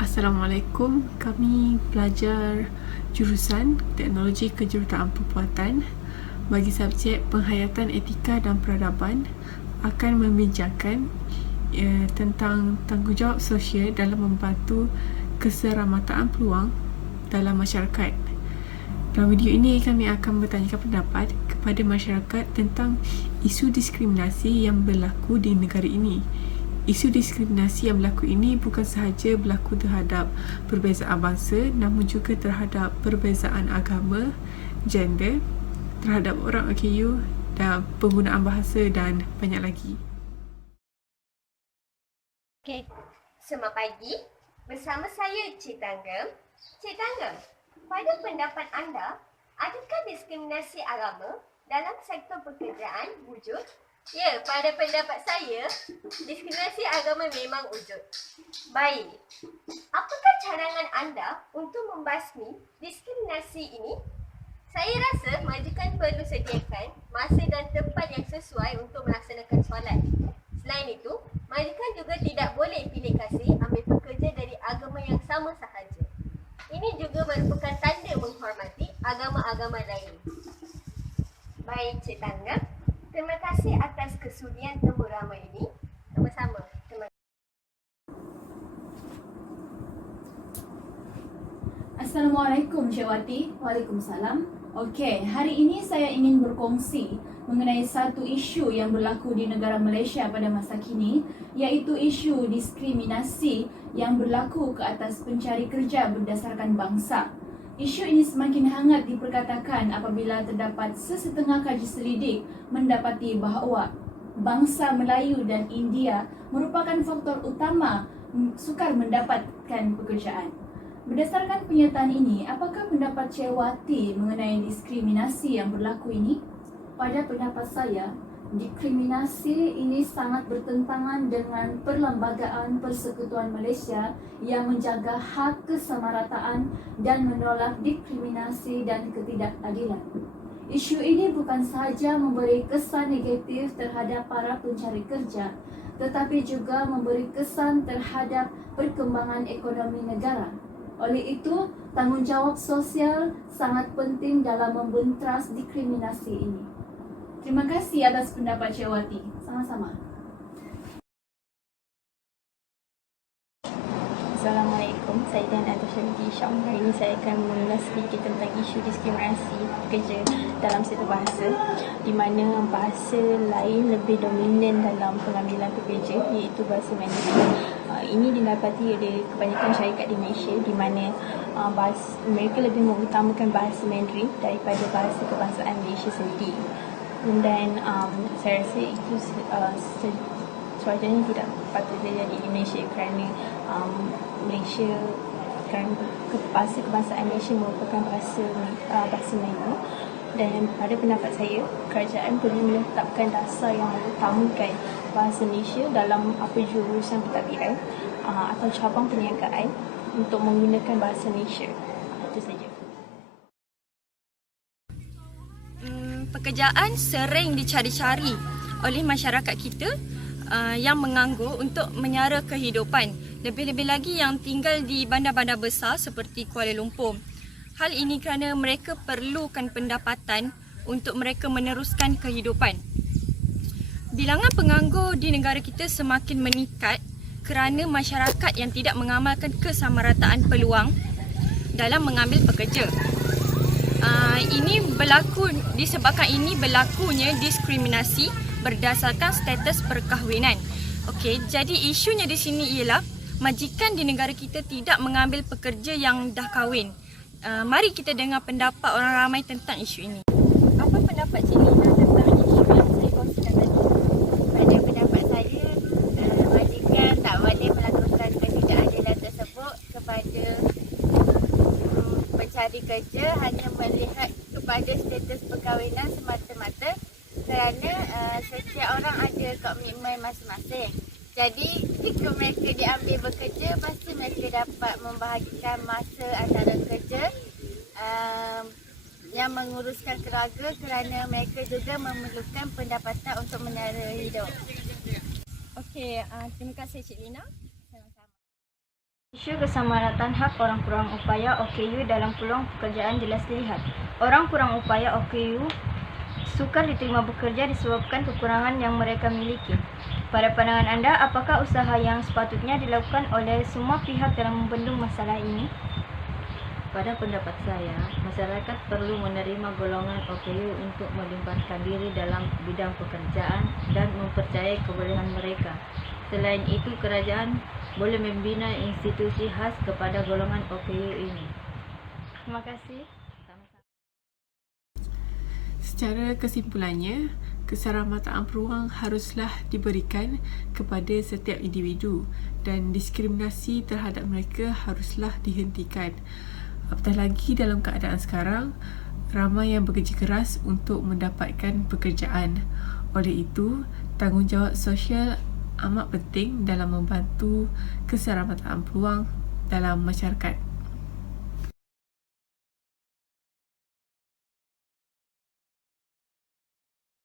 Assalamualaikum. Kami belajar jurusan Teknologi Kejuruteraan Perbuatan bagi subjek Penghayatan Etika dan Peradaban akan membincangkan tentang tanggungjawab sosial dalam membantu keseramataan peluang dalam masyarakat. Dalam video ini kami akan bertanyakan pendapat kepada masyarakat tentang isu diskriminasi yang berlaku di negara ini. Isu diskriminasi yang berlaku ini bukan sahaja berlaku terhadap perbezaan bangsa, namun juga terhadap perbezaan agama, gender, terhadap orang OKU dan penggunaan bahasa dan banyak lagi. Okey, selamat pagi. Bersama saya Cik Tanggam. Cik Tanggam, pada pendapat anda, adakah diskriminasi agama dalam sektor pekerjaan wujud? Ya, pada pendapat saya, diskriminasi agama memang wujud. Baik, apakah cadangan anda untuk membasmi diskriminasi ini? Saya rasa majikan perlu sediakan masa dan tempat yang sesuai untuk melaksanakan solat. Selain itu, majikan juga tidak boleh pilih kasih ambil pekerja dari agama yang sama sahaja. Ini juga merupakan tanda menghormati agama-agama lain. Baik, Cik Tanggam. Terima kasih atas kesudian temu ramai ini. Sama-sama. Terima kasih. Assalamualaikum Cik Wati. Waalaikumsalam. Okey, hari ini saya ingin berkongsi mengenai satu isu yang berlaku di negara Malaysia pada masa kini, iaitu isu diskriminasi yang berlaku ke atas pencari kerja berdasarkan bangsa. Isu ini semakin hangat diperkatakan apabila terdapat sesetengah kaji selidik mendapati bahawa bangsa Melayu dan India merupakan faktor utama sukar mendapatkan pekerjaan. Berdasarkan pernyataan ini, apakah pendapat Cik Wati mengenai diskriminasi yang berlaku ini? Pada pendapat saya, diskriminasi ini sangat bertentangan dengan Perlembagaan Persekutuan Malaysia yang menjaga hak kesamarataan dan menolak diskriminasi dan ketidakadilan. Isu ini bukan sahaja memberi kesan negatif terhadap para pencari kerja, tetapi juga memberi kesan terhadap perkembangan ekonomi negara. Oleh itu, tanggungjawab sosial sangat penting dalam membentras diskriminasi ini. Terima kasih atas pendapat Cik Wati. Sama-sama. Assalamualaikum, saya Dan Natasha binti Syam. Hari ini saya akan mengulas sedikit tentang isu diskriminasi pekerja dalam sektor bahasa, di mana bahasa lain lebih dominan dalam pengambilan pekerja, iaitu bahasa Mandarin. Ini didapati oleh kebanyakan syarikat di Malaysia, di mana mereka lebih mengutamakan bahasa Mandarin daripada bahasa kebangsaan Malaysia sendiri. Dan saya rasa itu sewajarnya tidak patut terjadi di Malaysia, kerana Malaysia, kerana bahasa kebangsaan Malaysia merupakan bahasa Melayu. Dan pada pendapat saya, kerajaan perlu menetapkan dasar yang mengutamakan bahasa Malaysia dalam apa jurusan pentadbiran atau cabang perniagaan untuk menggunakan bahasa Malaysia. Itu saja. Pekerjaan sering dicari-cari oleh masyarakat kita yang menganggur untuk menyara kehidupan. Lebih-lebih lagi yang tinggal di bandar-bandar besar seperti Kuala Lumpur. Hal ini kerana mereka perlukan pendapatan untuk mereka meneruskan kehidupan. Bilangan penganggur di negara kita semakin meningkat kerana masyarakat yang tidak mengamalkan kesamarataan peluang dalam mengambil pekerja. Ini berlaku disebabkan ini berlakunya diskriminasi berdasarkan status perkahwinan. Okey, jadi isunya di sini ialah majikan di negara kita tidak mengambil pekerja yang dah kahwin. Mari kita dengar pendapat orang ramai tentang isu ini. Apa pendapat Cik Lina tentang isu yang saya kongsikan tadi? Pada pendapat saya, majikan tak boleh melakukan ketidakadilan tersebut kepada pencari kerja hanya melihat kepada status perkahwinan semata-mata, kerana setiap orang ada komitmen masing-masing. Jadi jika mereka diambil bekerja, pasti mereka dapat membahagikan masa antara kerja yang menguruskan keluarga, kerana mereka juga memerlukan pendapatan untuk menara hidup. Okey, terima kasih Cik Lina. Isu kesamaratan hak orang kurang upaya OKU dalam peluang pekerjaan jelas dilihat. Orang kurang upaya OKU sukar diterima bekerja disebabkan kekurangan yang mereka miliki. Pada pandangan anda, apakah usaha yang sepatutnya dilakukan oleh semua pihak dalam membendung masalah ini? Pada pendapat saya, masyarakat perlu menerima golongan OKU untuk melimpahkan diri dalam bidang pekerjaan dan mempercayai kebolehan mereka. Selain itu, kerajaan boleh membina institusi khas kepada golongan OKU ini. Terima kasih. Secara kesimpulannya, keseramataan peluang haruslah diberikan kepada setiap individu dan diskriminasi terhadap mereka haruslah dihentikan. Apatah lagi dalam keadaan sekarang, ramai yang bekerja keras untuk mendapatkan pekerjaan. Oleh itu, tanggungjawab sosial amat penting dalam membantu keselamatan peluang dalam masyarakat.